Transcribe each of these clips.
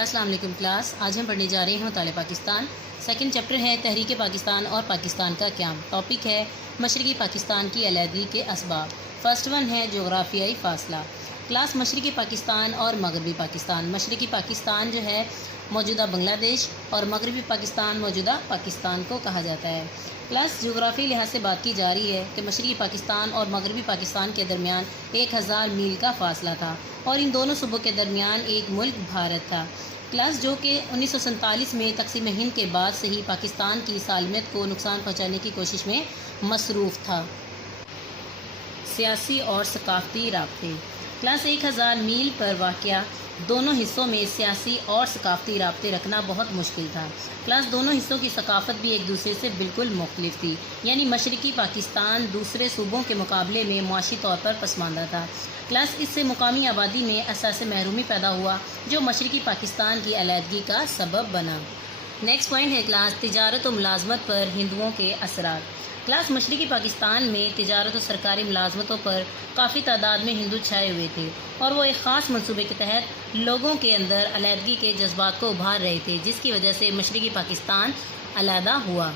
السلام علیکم کلاس، آج ہم پڑھنے جا رہے ہیں مطالعہ پاکستان۔ سیکنڈ چیپٹر ہے تحریک پاکستان اور پاکستان کا قیام۔ ٹاپک ہے مشرقی پاکستان کی علیحدگی کے اسباب۔ فرسٹ ون ہے جغرافیائی فاصلہ۔ کلاس مشرقی پاکستان اور مغربی پاکستان۔ مشرقی پاکستان جو ہے موجودہ بنگلہ دیش اور مغربی پاکستان موجودہ پاکستان کو کہا جاتا ہے۔ کلاس جغرافی لحاظ سے بات کی جا رہی ہے کہ مشرقی پاکستان اور مغربی پاکستان کے درمیان 1000 میل کا فاصلہ تھا اور ان دونوں صوبوں کے درمیان ایک ملک بھارت تھا۔ کلاس جو کہ 1947 میں تقسیم ہند کے بعد سے ہی پاکستان کی سالمیت کو نقصان پہنچانے کی کوشش میں مصروف تھا۔ سیاسی اور ثقافتی رابطے۔ کلاس 1000 میل پر واقع دونوں حصوں میں سیاسی اور ثقافتی رابطے رکھنا بہت مشکل تھا۔ کلاس دونوں حصوں کی ثقافت بھی ایک دوسرے سے بالکل مختلف تھی، یعنی مشرقی پاکستان دوسرے صوبوں کے مقابلے میں معاشی طور پر پسماندہ تھا۔ کلاس اس سے مقامی آبادی میں اساس محرومی پیدا ہوا جو مشرقی پاکستان کی علیحدگی کا سبب بنا۔ نیکسٹ پوائنٹ ہے کلاس تجارت و ملازمت پر ہندوؤں کے اثرات۔ کلاس مشرقی پاکستان میں تجارت و سرکاری ملازمتوں پر کافی تعداد میں ہندو چھائے ہوئے تھے اور وہ ایک خاص منصوبے کے تحت لوگوں کے اندر علیحدگی کے جذبات کو ابھار رہے تھے، جس کی وجہ سے مشرقی پاکستان علیحدہ ہوا۔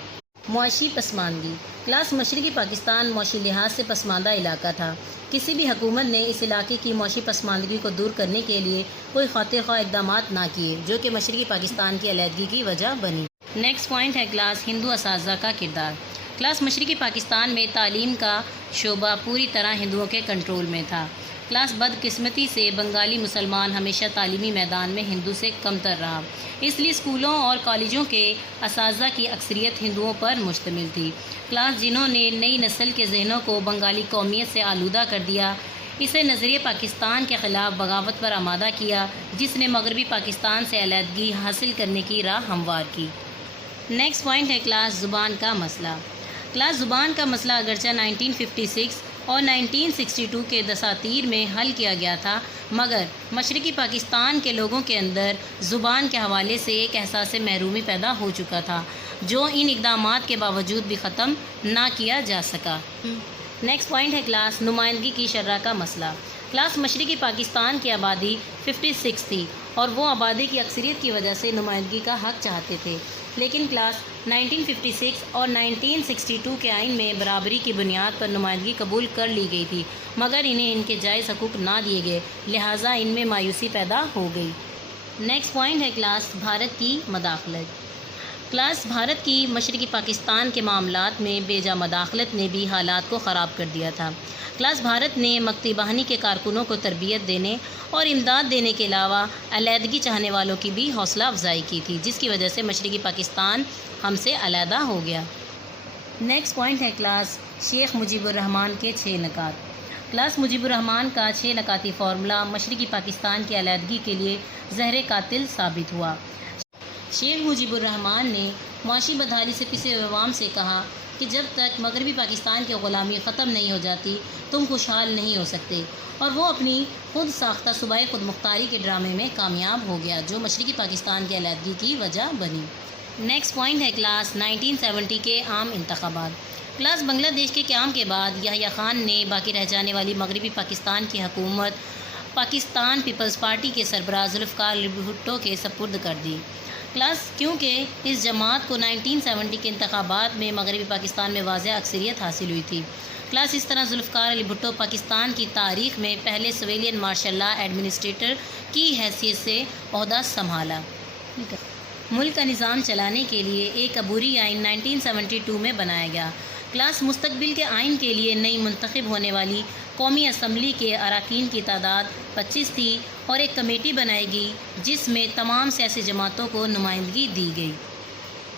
معاشی پسماندگی۔ کلاس مشرقی پاکستان معاشی لحاظ سے پسماندہ علاقہ تھا۔ کسی بھی حکومت نے اس علاقے کی معاشی پسماندگی کو دور کرنے کے لیے کوئی خاطر خواہ اقدامات نہ کیے، جو کہ مشرقی پاکستان کی علیحدگی کی وجہ بنی۔ نیکسٹ پوائنٹ ہے کلاس ہندو اساتذہ کا کردار۔ کلاس مشرقی پاکستان میں تعلیم کا شعبہ پوری طرح ہندوؤں کے کنٹرول میں تھا۔ کلاس بدقسمتی سے بنگالی مسلمان ہمیشہ تعلیمی میدان میں ہندو سے کم تر رہا، اس لیے اسکولوں اور کالجوں کے اساتذہ کی اکثریت ہندوؤں پر مشتمل تھی۔ کلاس جنہوں نے نئی نسل کے ذہنوں کو بنگالی قومیت سے آلودہ کر دیا، اسے نظریہ پاکستان کے خلاف بغاوت پر آمادہ کیا، جس نے مغربی پاکستان سے علیحدگی حاصل کرنے کی راہ ہموار کی۔ نیکسٹ پوائنٹ ہے کلاس زبان کا مسئلہ۔ کلاس زبان کا مسئلہ اگرچہ 1956 اور 1962 کے دساتیر میں حل کیا گیا تھا، مگر مشرقی پاکستان کے لوگوں کے اندر زبان کے حوالے سے ایک احساس محرومی پیدا ہو چکا تھا، جو ان اقدامات کے باوجود بھی ختم نہ کیا جا سکا۔ نیکسٹ پوائنٹ ہے کلاس نمائندگی کی شرح کا مسئلہ۔ کلاس مشرقی پاکستان کی آبادی 56 تھی اور وہ آبادی کی اکثریت کی وجہ سے نمائندگی کا حق چاہتے تھے، لیکن کلاس 1956 اور 1962 کے آئین میں برابری کی بنیاد پر نمائندگی قبول کر لی گئی تھی، مگر انہیں ان کے جائز حقوق نہ دیے گئے، لہٰذا ان میں مایوسی پیدا ہو گئی۔ نیکسٹ پوائنٹ ہے کلاس بھارت کی مداخلت۔ کلاس بھارت کی مشرقی پاکستان کے معاملات میں بے جا مداخلت نے بھی حالات کو خراب کر دیا تھا۔ کلاس بھارت نے مکتی باہنی کے کارکنوں کو تربیت دینے اور امداد دینے کے علاوہ علیحدگی چاہنے والوں کی بھی حوصلہ افزائی کی تھی، جس کی وجہ سے مشرقی پاکستان ہم سے علیحدہ ہو گیا۔ نیکسٹ پوائنٹ ہے کلاس شیخ مجیب الرحمان کے 6 نکات۔ کلاس مجیب الرحمان کا 6 نکاتی فارمولہ مشرقی پاکستان کی علیحدگی کے لیے زہر قاتل ثابت ہوا۔ شیخ مجیب الرحمان نے معاشی بدحالی سے پسے عوام سے کہا کہ جب تک مغربی پاکستان کی غلامی ختم نہیں ہو جاتی تم خوشحال نہیں ہو سکتے، اور وہ اپنی خود ساختہ صوبائی خود مختاری کے ڈرامے میں کامیاب ہو گیا، جو مشرقی پاکستان کی علیحدگی کی وجہ بنی۔ نیکسٹ پوائنٹ ہے کلاس 1970 کے عام انتخابات۔ کلاس بنگلہ دیش کے قیام کے بعد یحییٰ خان نے باقی رہ جانے والی مغربی پاکستان کی حکومت پاکستان پیپلز پارٹی کے سربراہ ذوالفقار علی بھٹو کے سپرد کر دی۔ کلاس کیونکہ اس جماعت کو 1970 کے انتخابات میں مغربی پاکستان میں واضح اکثریت حاصل ہوئی تھی، کلاس اس طرح ذوالفقار علی بھٹو پاکستان کی تاریخ میں پہلے سویلین مارشل لا ایڈمنسٹریٹر کی حیثیت سے عہدہ سنبھالا۔ ملک کا نظام چلانے کے لیے ایک عبوری آئین 1972 میں بنایا گیا۔ کلاس مستقبل کے آئین کے لیے نئی منتخب ہونے والی قومی اسمبلی کے اراکین کی تعداد 25 تھی اور ایک کمیٹی بنائی گئی جس میں تمام سیاسی جماعتوں کو نمائندگی دی گئی۔